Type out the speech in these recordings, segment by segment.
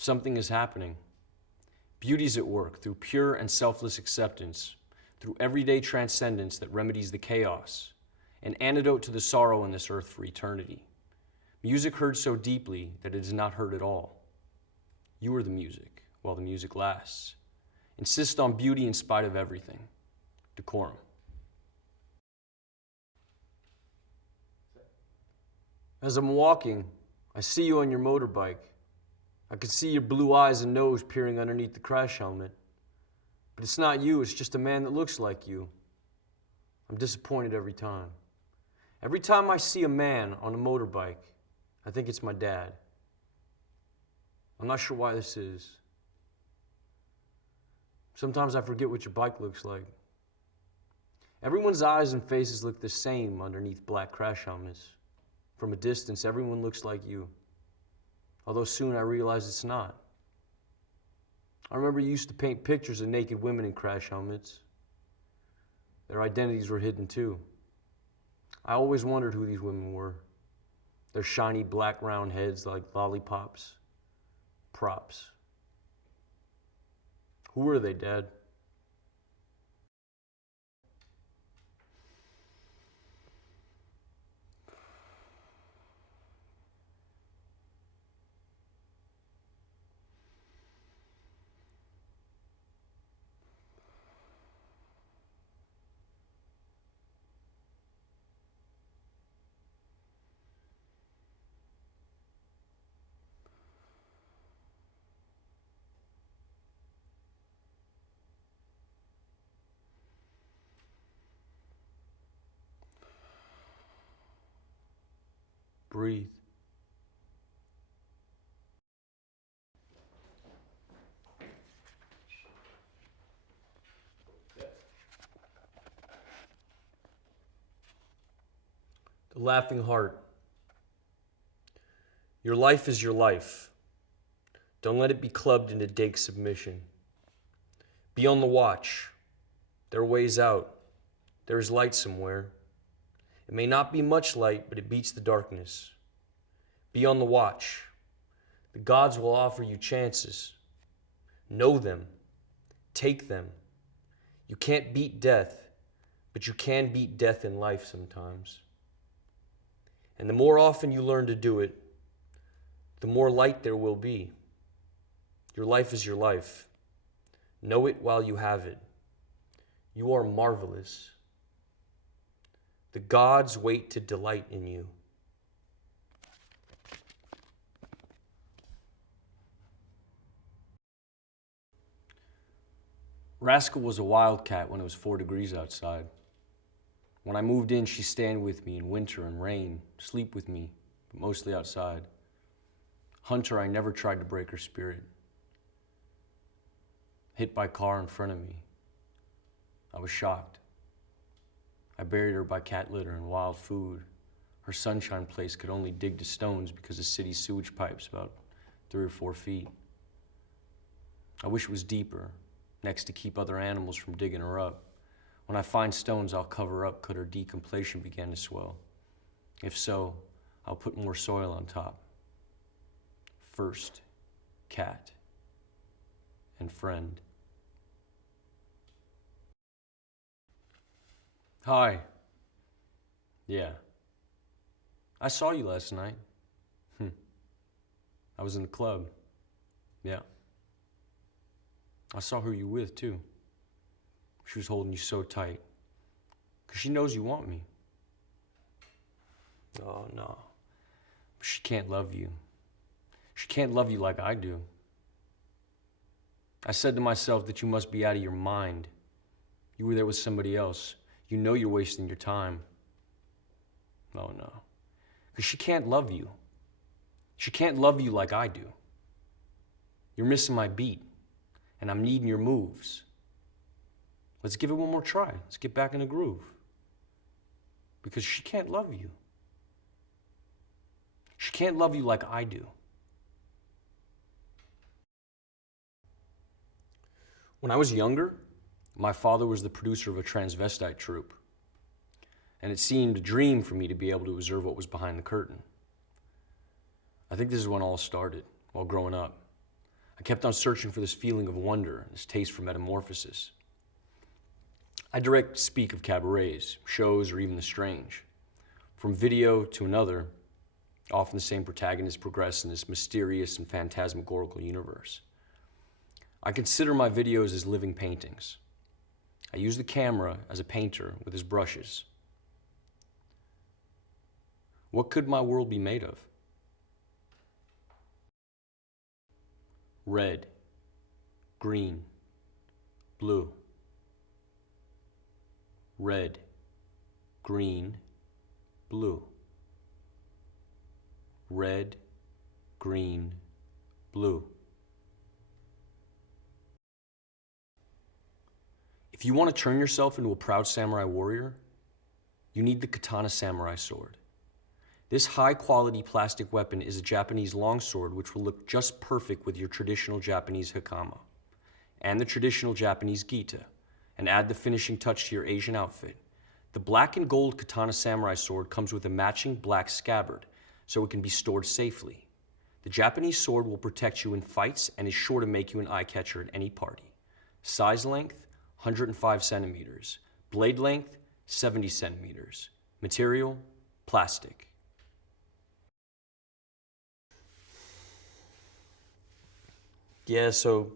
Something is happening. Beauty's at work through pure and selfless acceptance, through everyday transcendence that remedies the chaos, an antidote to the sorrow on this earth for eternity. Music heard so deeply that it is not heard at all. You are the music, while the music lasts. Insist on beauty in spite of everything. Decorum. As I'm walking, I see you on your motorbike. I can see your blue eyes and nose peering underneath the crash helmet. But it's not you, it's just a man that looks like you. I'm disappointed every time. Every time I see a man on a motorbike, I think it's my dad. I'm not sure why this is. Sometimes I forget what your bike looks like. Everyone's eyes and faces look the same underneath black crash helmets. From a distance, everyone looks like you. Although soon I realized it's not. I remember you used to paint pictures of naked women in crash helmets. Their identities were hidden too. I always wondered who these women were. Their shiny black round heads like lollipops. Props. Who were they, Dad? Breathe. The Laughing Heart. Your life is your life. Don't let it be clubbed into dank submission. Be on the watch. There are ways out. There is light somewhere. It may not be much light, but it beats the darkness. Be on the watch. The gods will offer you chances. Know them. Take them. You can't beat death, but you can beat death in life sometimes. And the more often you learn to do it, the more light there will be. Your life is your life. Know it while you have it. You are marvelous. The gods wait to delight in you. Rascal was a wildcat when it was 4 degrees outside. When I moved in, she'd stand with me in winter and rain, sleep with me, but mostly outside. Hunter, I never tried to break her spirit. Hit by car in front of me. I was shocked. I buried her by cat litter and wild food. Her sunshine place could only dig to stones because the city's sewage pipe's about 3 or 4 feet. I wish it was deeper, next to keep other animals from digging her up. When I find stones, I'll cover up could her decompletion begin to swell. If so, I'll put more soil on top. First, cat and friend. Hi. Yeah. I saw you last night. I was in the club. Yeah. I saw who you with, too. She was holding you so tight. 'Cause she knows you want me. Oh, no. But she can't love you. She can't love you like I do. I said to myself that you must be out of your mind. You were there with somebody else. You know you're wasting your time. Oh, no. 'Cause she can't love you. She can't love you like I do. You're missing my beat, and I'm needing your moves. Let's give it one more try. Let's get back in the groove. Because she can't love you. She can't love you like I do. When I was younger, my father was the producer of a transvestite troupe. And it seemed a dream for me to be able to observe what was behind the curtain. I think this is when all started, while growing up. I kept on searching for this feeling of wonder, this taste for metamorphosis. I direct speak of cabarets, shows, or even the strange. From video to another, often the same protagonists progress in this mysterious and phantasmagorical universe. I consider my videos as living paintings. I use the camera as a painter with his brushes. What could my world be made of? Red, green, blue. Red, green, blue. Red, green, blue. If you want to turn yourself into a proud samurai warrior, you need the katana samurai sword. This high-quality plastic weapon is a Japanese longsword which will look just perfect with your traditional Japanese hakama and the traditional Japanese gita, and add the finishing touch to your Asian outfit. The black and gold katana samurai sword comes with a matching black scabbard, so it can be stored safely. The Japanese sword will protect you in fights and is sure to make you an eye-catcher at any party. Size length, 105 centimeters. Blade length, 70 centimeters. Material, plastic. Yeah, so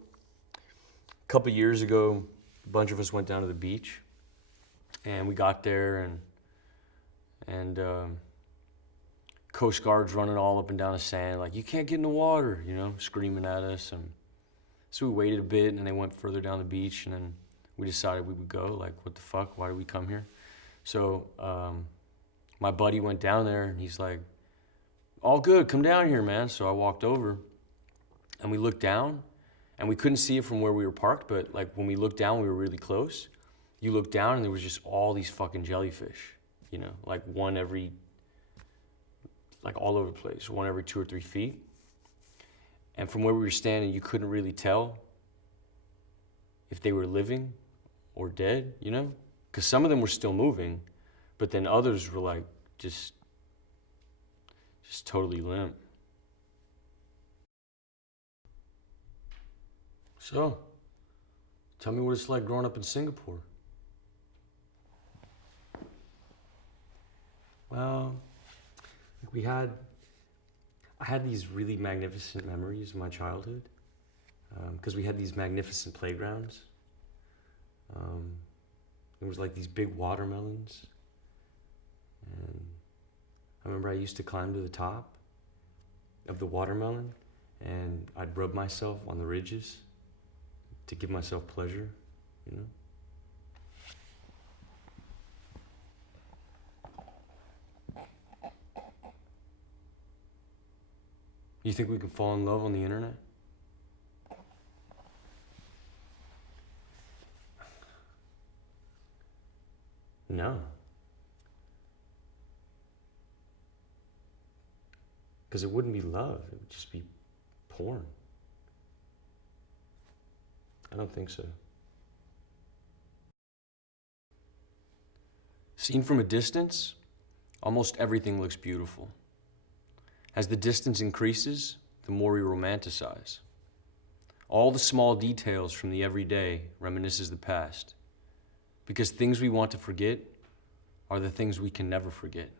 a couple years ago, a bunch of us went down to the beach, and we got there, and Coast Guard's running all up and down the sand, like, you can't get in the water, you know, screaming at us. And so we waited a bit, and they went further down the beach, and then we decided we would go. Like, what the fuck? Why did we come here? So my buddy went down there, and he's like, all good, come down here, man. So I walked over, and we looked down, and we couldn't see it from where we were parked, but like when we looked down, we were really close. You looked down, and there was just all these fucking jellyfish, you know, like one every, like all over the place, one every 2 or 3 feet. And from where we were standing, you couldn't really tell if they were living or dead, you know? Because some of them were still moving, but then others were like just totally limp. So, tell me what it's like growing up in Singapore. Well, I had these really magnificent memories of my childhood, because we had these magnificent playgrounds. There was like these big watermelons, and I remember I used to climb to the top of the watermelon, and I'd rub myself on the ridges to give myself pleasure, you know? You think we can fall in love on the internet? No. Because it wouldn't be love, it would just be porn. I don't think so. Seen from a distance, almost everything looks beautiful. As the distance increases, the more we romanticize. All the small details from the everyday reminisces the past, because things we want to forget are the things we can never forget.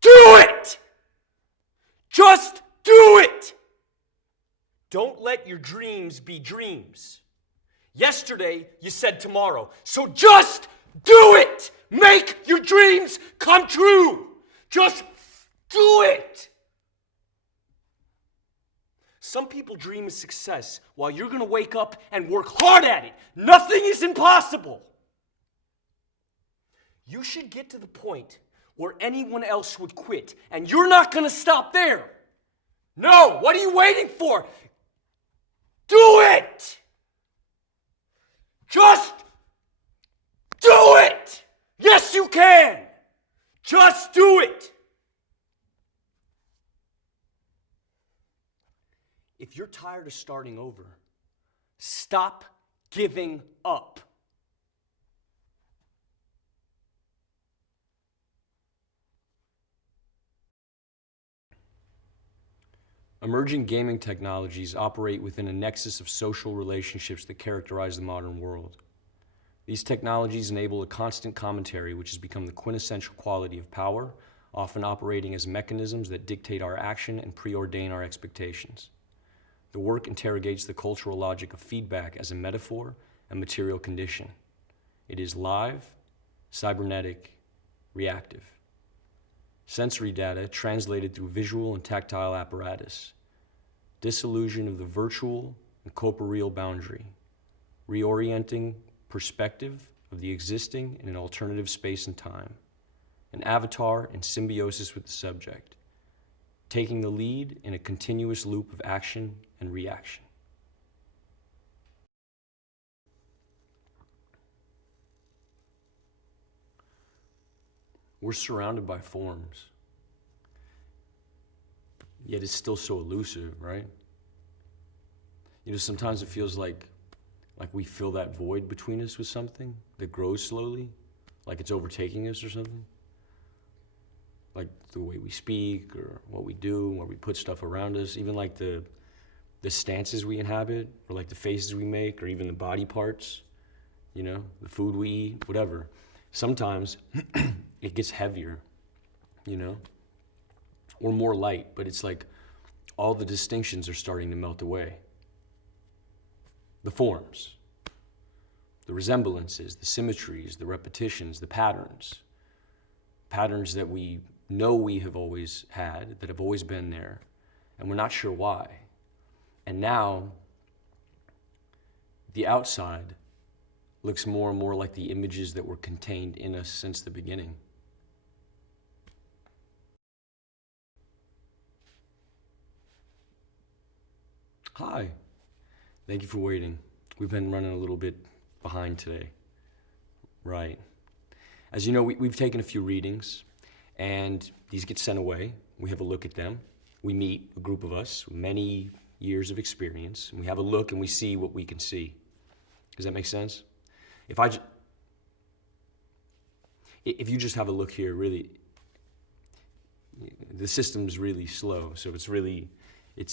Do it! Just do it! Don't let your dreams be dreams. Yesterday, you said tomorrow, so just do it! Make your dreams come true! Just do it! Some people dream of success while you're gonna wake up and work hard at it. Nothing is impossible. You should get to the point where anyone else would quit, and you're not gonna stop there. No, what are you waiting for? Do it! Just do it! Yes, you can! Just do it! If you're tired of starting over, stop giving up. Emerging gaming technologies operate within a nexus of social relationships that characterize the modern world. These technologies enable a constant commentary which has become the quintessential quality of power, often operating as mechanisms that dictate our action and preordain our expectations. The work interrogates the cultural logic of feedback as a metaphor and material condition. It is live, cybernetic, reactive. Sensory data translated through visual and tactile apparatus. Disillusion of the virtual and corporeal boundary. Reorienting perspective of the existing in an alternative space and time. An avatar in symbiosis with the subject. Taking the lead in a continuous loop of action and reaction. We're surrounded by forms, yet it's still so elusive, right? You know, sometimes it feels like we fill that void between us with something that grows slowly, like it's overtaking us or something. Like the way we speak or what we do, where we put stuff around us, even like the stances we inhabit, or like the faces we make, or even the body parts, you know, the food we eat, whatever. Sometimes it gets heavier, you know, or more light, but it's like all the distinctions are starting to melt away. The forms, the resemblances, the symmetries, the repetitions, the patterns that we know we have always had, that have always been there, and we're not sure why. And now, the outside looks more and more like the images that were contained in us since the beginning. Hi, thank you for waiting. We've been running a little bit behind today. Right. As you know, we've taken a few readings, and these get sent away. We have a look at them. We meet, a group of us, many years of experience, and we have a look and we see what we can see. Does that make sense? If you just have a look here, really, the system's really slow. So it's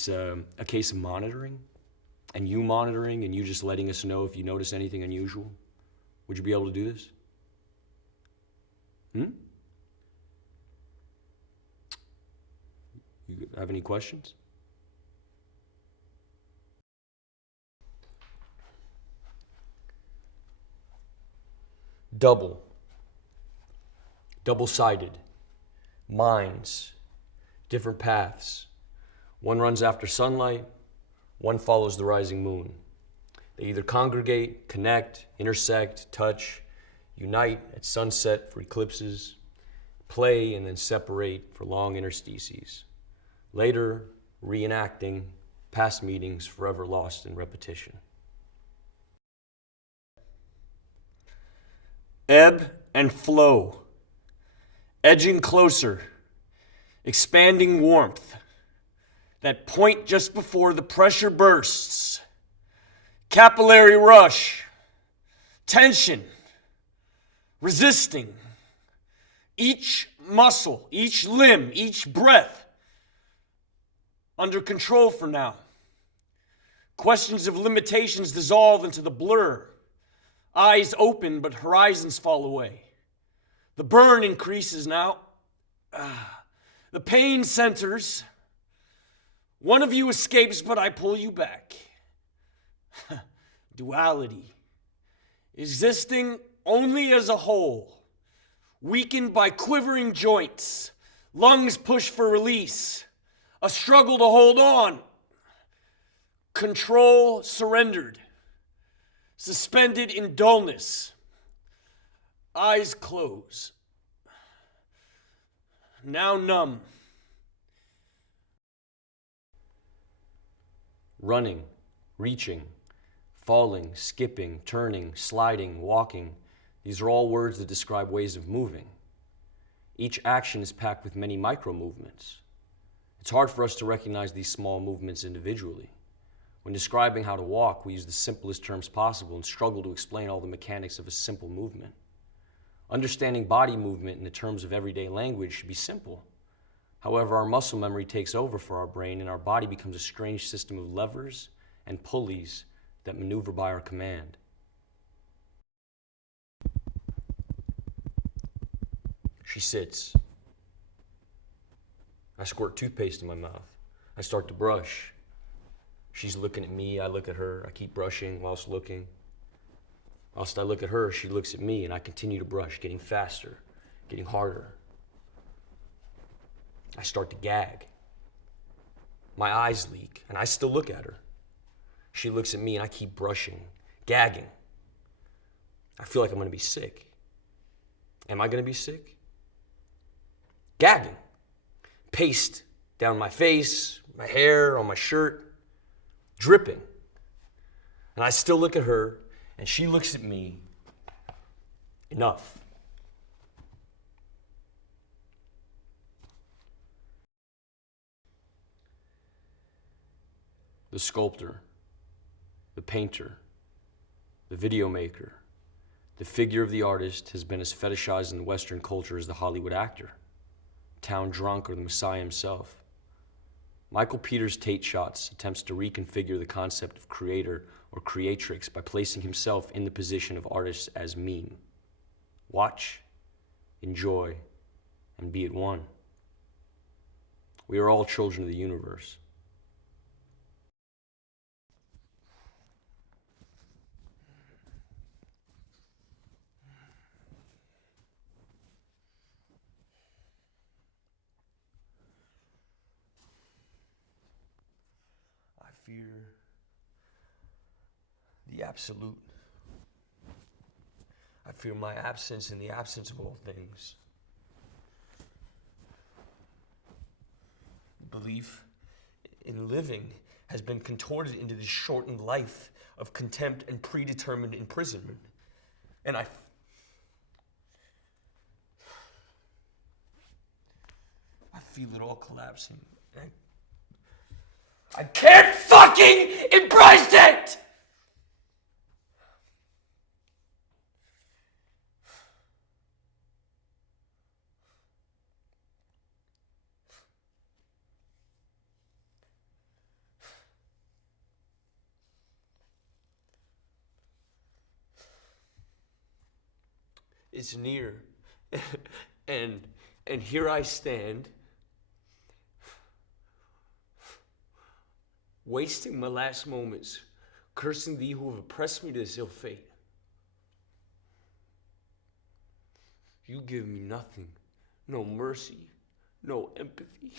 a case of monitoring, and you monitoring, and you just letting us know if you notice anything unusual. Would you be able to do this? You have any questions? Double-sided, minds, different paths. One runs after sunlight, one follows the rising moon. They either congregate, connect, intersect, touch, unite at sunset for eclipses, play and then separate for long interstices. Later, reenacting past meetings forever lost in repetition. Ebb and flow, edging closer, expanding warmth, that point just before the pressure bursts, capillary rush, tension, resisting, each muscle, each limb, each breath under control for now. Questions of limitations dissolve into the blur. Eyes open, but horizons fall away. The burn increases now. The pain centers. One of you escapes, but I pull you back. Duality. Existing only as a whole. Weakened by quivering joints. Lungs push for release. A struggle to hold on. Control surrendered. Suspended in dullness. Eyes close. Now numb. Running, reaching, falling, skipping, turning, sliding, walking. These are all words that describe ways of moving. Each action is packed with many micro movements. It's hard for us to recognize these small movements individually. When describing how to walk, we use the simplest terms possible and struggle to explain all the mechanics of a simple movement. Understanding body movement in the terms of everyday language should be simple. However, our muscle memory takes over for our brain and our body becomes a strange system of levers and pulleys that maneuver by our command. She sits. I squirt toothpaste in my mouth. I start to brush. She's looking at me, I look at her. I keep brushing whilst looking. Whilst I look at her, she looks at me, and I continue to brush, getting faster, getting harder. I start to gag. My eyes leak, and I still look at her. She looks at me, and I keep brushing, gagging. I feel like I'm gonna be sick. Am I gonna be sick? Gagging. Paste down my face, my hair, on my shirt, dripping. And I still look at her, and she looks at me. Enough. The sculptor, the painter, the video maker, the figure of the artist has been as fetishized in Western culture as the Hollywood actor, town drunk, or the Messiah himself. Michael Peters' Tate Shots attempts to reconfigure the concept of creator or creatrix by placing himself in the position of artist as meme. Watch, enjoy, and be at one. We are all children of the universe. I fear the absolute. I fear my absence in the absence of all things. Belief in living has been contorted into this shortened life of contempt and predetermined imprisonment. And I feel it all collapsing. I can't fucking embrace it! It's near, and here I stand, wasting my last moments, cursing thee who have oppressed me to this ill fate. You give me nothing, no mercy, no empathy,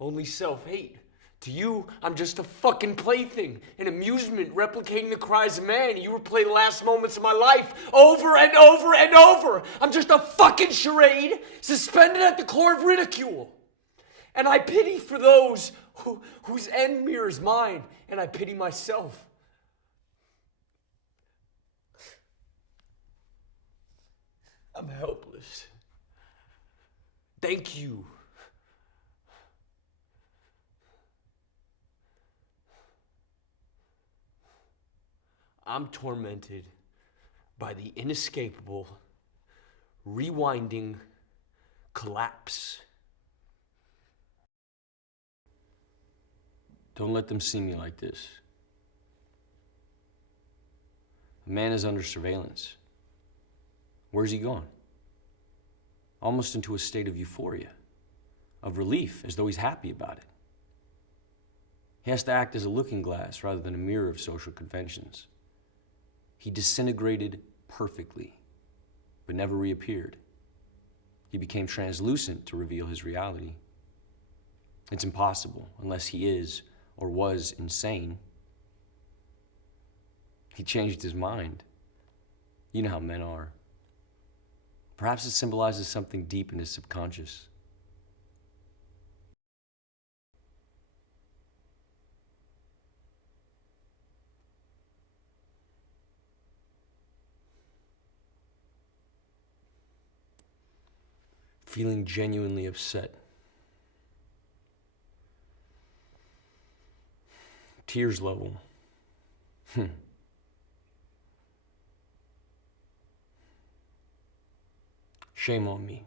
only self-hate. To you, I'm just a fucking plaything, an amusement replicating the cries of man. You replay the last moments of my life over and over and over. I'm just a fucking charade suspended at the core of ridicule. And I pity for those whose end mirrors mine, and I pity myself. I'm helpless. Thank you. I'm tormented by the inescapable, rewinding collapse. Don't let them see me like this. A man is under surveillance. Where's he gone? Almost into a state of euphoria, of relief, as though he's happy about it. He has to act as a looking glass rather than a mirror of social conventions. He disintegrated perfectly, but never reappeared. He became translucent to reveal his reality. It's impossible unless he is or was insane. He changed his mind. You know how men are. Perhaps it symbolizes something deep in his subconscious. Feeling genuinely upset. Tears level. Shame on me.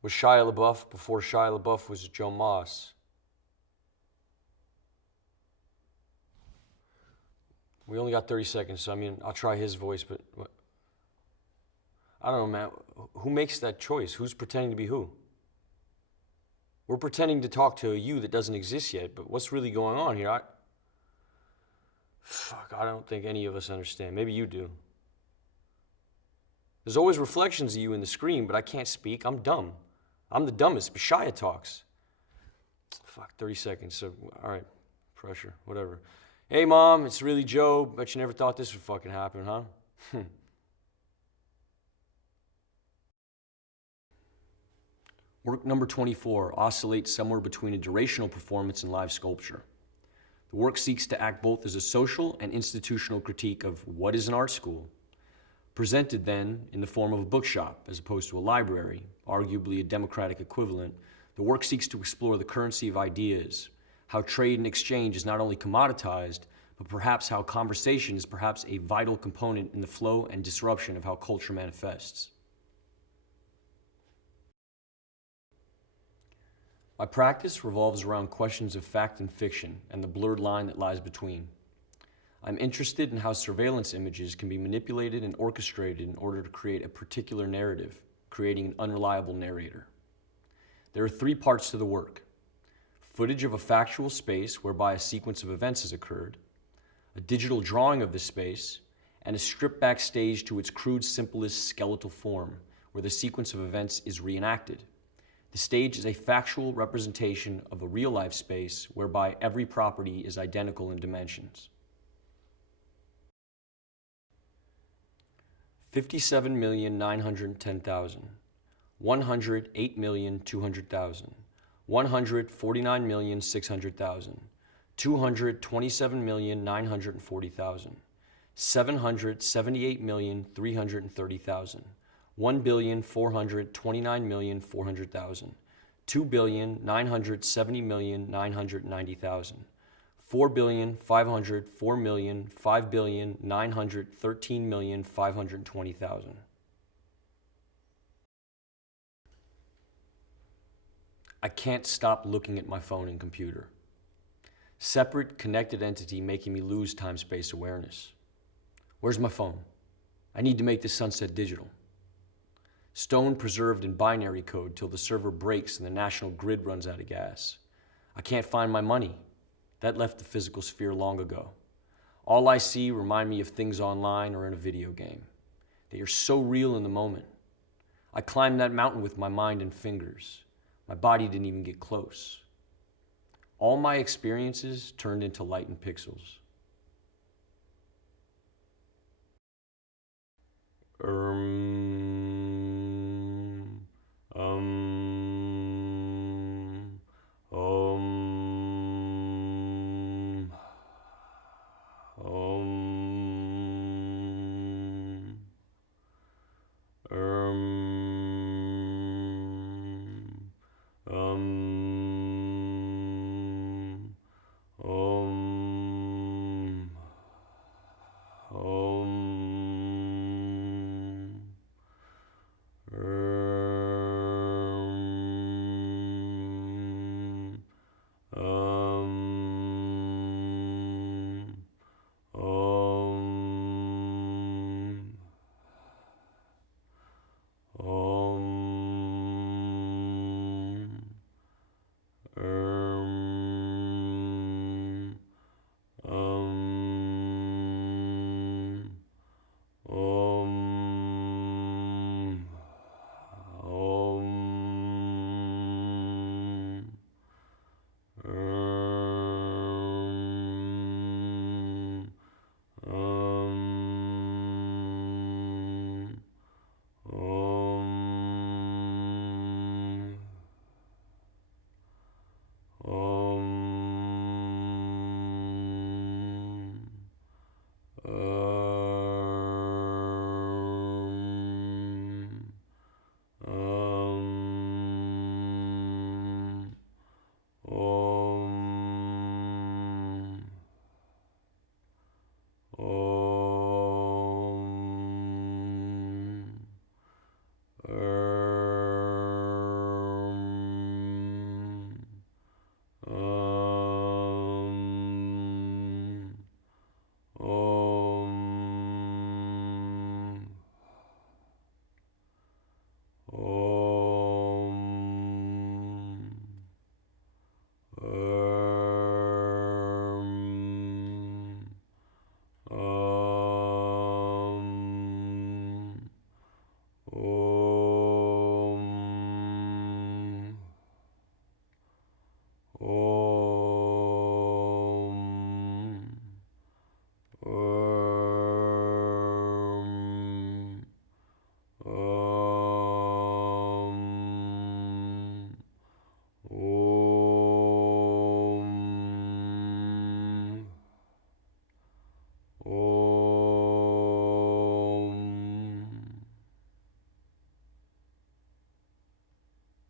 Was Shia LaBeouf before Shia LaBeouf was Joe Moss. We only got 30 seconds, so I mean, I'll try his voice, but I don't know, man. Who makes that choice? Who's pretending to be who? We're pretending to talk to a you that doesn't exist yet, but what's really going on here? I don't think any of us understand. Maybe you do. There's always reflections of you in the screen, but I can't speak. I'm dumb. I'm the dumbest, but Shia talks. 30 seconds, so, all right, pressure, whatever. Hey, Mom, it's really Joe. Bet you never thought this would fucking happen, huh? Work number 24 oscillates somewhere between a durational performance and live sculpture. The work seeks to act both as a social and institutional critique of what is an art school, presented then in the form of a bookshop as opposed to a library, arguably a democratic equivalent. The work seeks to explore the currency of ideas, how trade and exchange is not only commoditized, but perhaps how conversation is perhaps a vital component in the flow and disruption of how culture manifests. My practice revolves around questions of fact and fiction and the blurred line that lies between. I'm interested in how surveillance images can be manipulated and orchestrated in order to create a particular narrative, creating an unreliable narrator. There are 3 parts to the work: footage of a factual space whereby a sequence of events has occurred, a digital drawing of the space, and a strip back stage to its crude, simplest skeletal form, where the sequence of events is reenacted. The stage is a factual representation of a real-life space whereby every property is identical in dimensions. 57,910,000, 108,200,000, 149,600,000, 227,940,000, 778,330,000, 1,429,400,000, 2,970,990,000, 4,504,000,000, 5,913,520,000. I can't stop looking at my phone and computer. Separate, connected entity making me lose time-space awareness. Where's my phone? I need to make this sunset digital. Stone preserved in binary code till the server breaks and the national grid runs out of gas. I can't find my money. That left the physical sphere long ago. All I see remind me of things online or in a video game. They are so real in the moment. I climbed that mountain with my mind and fingers. My body didn't even get close. All my experiences turned into light and pixels.